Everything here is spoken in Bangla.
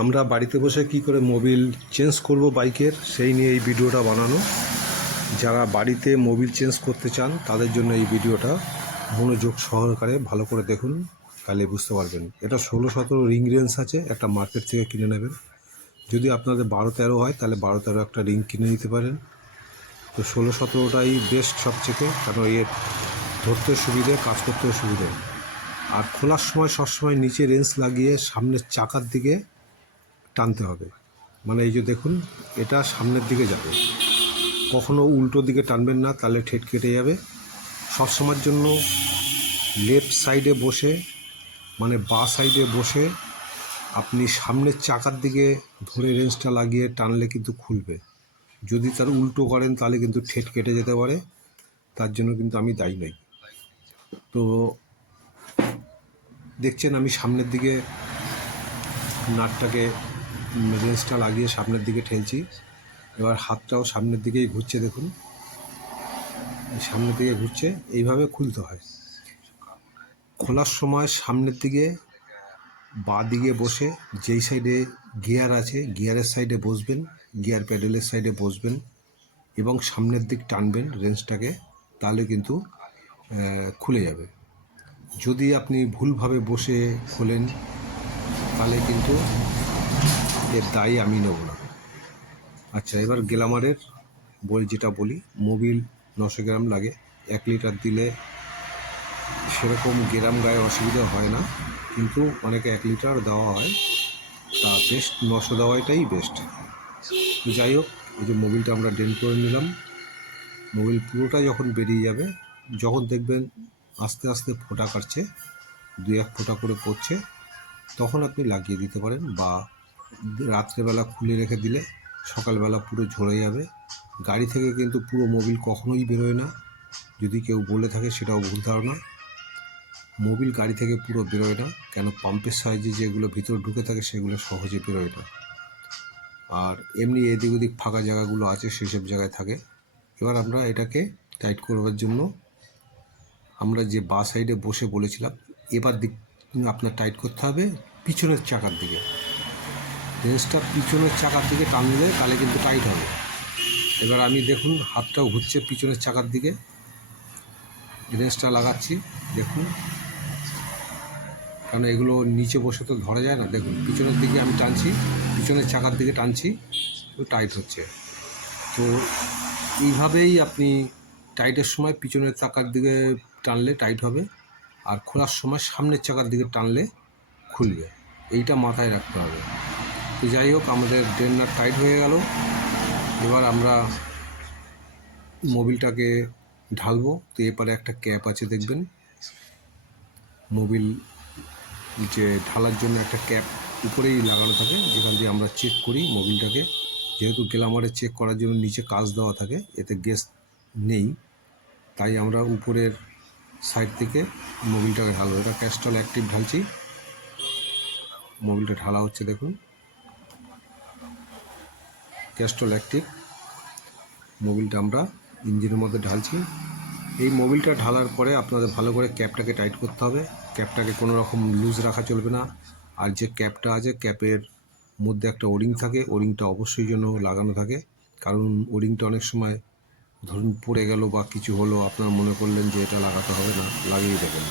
আমরা বাড়িতে বসে কি করে মোবিল চেঞ্জ করব বাইকের, সেই নিয়ে এই ভিডিওটা বানানো। যারা বাড়িতে মোবিল চেঞ্জ করতে চান তাদের জন্য এই ভিডিওটা মনোযোগ সহকারে ভালো করে দেখুন, তাহলে বুঝতে পারবেন। এটা 16-17 রিং রেঞ্জ আছে, একটা মার্কেট থেকে কিনে নেবেন। যদি আপনাদের 12-13 হয় তাহলে 12-13 একটা রিং কিনে নিতে পারেন। তো 16-17টাই বেস্ট সবথেকে, কারণ এর ধরতে সুবিধে, কাজ করতেও সুবিধে। আর খোলার সময় সবসময় নিচে রেঞ্জ লাগিয়ে সামনের চাকার দিকে টানতে হবে। মানে এই যে দেখুন, এটা সামনের দিকে যাবে, কখনো উল্টো দিকে টানবেন না, তাহলে ঠেট কেটে যাবে। সবসময়ের জন্য লেফট সাইডে বসে, মানে বাঁ সাইডে বসে আপনি সামনের চাকার দিকে ধরে রেঞ্জটা লাগিয়ে টানলে কিন্তু খুলবে। যদি তার উল্টো করেন তাহলে কিন্তু ঠেট কেটে যেতে পারে, তার জন্য কিন্তু আমি দায়ী নই। তো দেখছেন আমি সামনের দিকে নাটটাকে রেঞ্জটা লাগিয়ে সামনের দিকে ঠেলছি। এবার হাতটাও সামনের দিকেই ঘুরছে, দেখুন সামনের দিকে ঘুরছে। এইভাবে খুলতে হয়। খোলার সময় সামনের দিকে বাঁ দিকে বসে, যেই সাইডে গিয়ার আছে গিয়ারের সাইডে বসবেন, গিয়ার প্যাডেলের সাইডে বসবেন এবং সামনের দিক টানবেন রেঞ্জটাকে, তাহলে কিন্তু খুলে যাবে। যদি আপনি ভুলভাবে বসে খোলেন তাহলে কিন্তু এর দায়ী আমি নেব না। আচ্ছা, এবার গ্ল্যামারের যেটা বলি, মোবিল 900 গ্রাম লাগে। 1 লিটার দিলে সেরকম গ্রাম গায়ে অসুবিধা হয় না, কিন্তু অনেকে 1 লিটার দেওয়া হয়, তা বেস্ট 900 দেওয়াটাই বেস্ট। যাই হোক, এই যে মোবিলটা আমরা ড্রেন করে নিলাম। মোবিল পুরোটা যখন বেরিয়ে যাবে, যখন দেখবেন আস্তে আস্তে ফোঁটা কাটছে, 2-1 ফোঁটা করে পড়ছে, তখন আপনি লাগিয়ে দিতে পারেন। বা রাত্রেবেলা খুলে রেখে দিলে সকালবেলা পুরো ঝরে যাবে। গাড়ি থেকে কিন্তু পুরো মোবিল কখনোই বেরোয় না। যদি কেউ বলে থাকে সেটাও ভুল ধারণা। মোবিল গাড়ি থেকে পুরো বেরোয় না, কেন পাম্পের সাহায্যে যেগুলো ভিতরে ঢুকে থাকে সেগুলো সহজে বেরোয় না। আর এমনি এদিক ওদিক ফাঁকা জায়গাগুলো আছে, সেই সব জায়গায় থাকে। এবার আমরা এটাকে টাইট করবার জন্য আমরা যে বাঁ সাইডে বসে বলেছিলাম, এবার দিক আপনার টাইট করতে হবে পিছনের চাকার দিকে। রেঞ্জটা পিছনের চাকার দিকে টানলে তাহলে কিন্তু টাইট হবে। এবার আমি দেখুন হাতটাও ঘুরছে পিছনের চাকার দিকে, রেঞ্জটা লাগাচ্ছি দেখুন, কারণ এগুলো নিচে বসে তো ধরা যায় না। দেখুন পিছনের দিকে আমি টানছি, পিছনের চাকার দিকে টানছি, তো টাইট হচ্ছে। তো এইভাবেই আপনি টাইটের সময় পিছনের চাকার দিকে টানলে টাইট হবে, আর খোলার সময় সামনের চাকার দিকে টানলে খুলবে। এইটা মাথায় রাখতে হবে। তো যাই হোক, আমাদের ড্রেন নাট টাইট হয়ে গেল। এবার আমরা মোবিলটাকে ঢালবো। তো এপারে একটা ক্যাপ আছে দেখবেন, মোবিল যে ঢালার জন্য একটা ক্যাপ উপরেই লাগানো থাকে, যেখান দিয়ে আমরা চেক করি মোবিলটাকে। যেহেতু গ্ল্যামারে চেক করার জন্য নিচে কাচ দেওয়া থাকে, এতে গ্যাস নেই, তাই আমরা উপরের সাইড থেকে মোবিলটাকে ঢালবো। এটা ক্যাস্ট্রল অ্যাক্টিভ ঢালছি, মোবিলটা ঢালা হচ্ছে দেখুন, ক্যাস্ট্রল অ্যাক্টিভ মোবিলটা আমরা ইঞ্জিনের মধ্যে ঢালছি। এই মোবিলটা ঢালার পরে আপনাদের ভালো করে ক্যাপটাকে টাইট করতে হবে। ক্যাপটাকে কোনো রকম লুজ রাখা চলবে না। আর যে ক্যাপটা আছে, ক্যাপের মধ্যে একটা ওরিং থাকে, ওরিংটা অবশ্যই যেন লাগানো থাকে, কারণ ওরিংটা অনেক সময় ধরুন পড়ে গেল বা কিছু হলো, আপনারা মনে করলেন যে এটা লাগাতে হবে না, লাগিয়ে দেবেন।